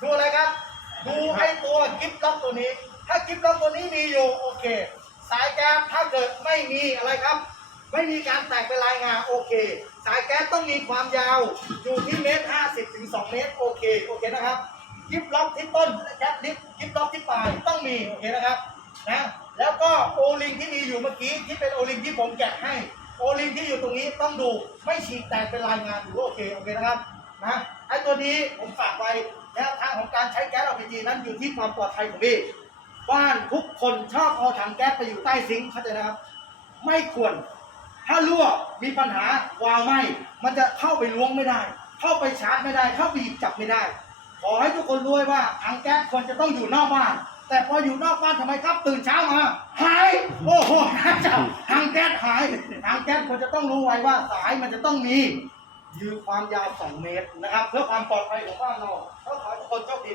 ดูอะไรครับ ดูไอ้ตัวกิฟต์ล็อกตัวนี้ ถ้ากิฟต์ล็อกตัวนี้มีอยู่โอเค สายแก๊สถ้าเกิดไม่มีอะไรครับ ไม่มีการแตกเป็นลายงาโอเค สายแก๊สต้องมีความยาวอยู่ที่เมตรห้าสิบถึงสองเมตรโอเคโอเคนะครับกิฟต์ล็อกที่ต้นแก๊สลิฟกิฟต์ล็อกที่ปลายต้องมีโอเคนะครับนะแล้วก็โอลิงที่มีอยู่เมื่อกี้ที่เป็นโอลิงที่ผมแกะให้โอลิงที่อยู่ตรงนี้ต้องดูไม่ฉีกแตกเป็นลายงานถือว่าโอเคโอเคนะครับ นะไอ้ตัวนี้ผมฝากไว้แนวทางของการใช้แก๊ส LPG นั้นอยู่ที่ความปลอดภัยของพี่บ้านทุกคนชอบเอาถังแก๊สไปอยู่ใต้ซิงค์เข้าใจนะครับ ไม่ควร ถ้ารั่วมีปัญหาวาล์วไหมมันจะเข้าไปล้วงไม่ได้ เข้าไปชาร์จไม่ได้ เข้าไปหยิบจับไม่ได้ ขอให้ทุกคนรู้ไว้ว่าถังแก๊สควรจะต้องอยู่นอกบ้าน แต่พออยู่นอกบ้านทำไมครับตื่นเช้ามาหายโอ้โหเจ้าถังแก๊สหายถังแก๊สควรจะต้องรู้ไว้ว่าสายมันจะต้องมี ยือความยาว 2 เมตรนะครับ เพื่อความปลอดภัยของบ้านเราก็ขอให้ทุกคนโชคดี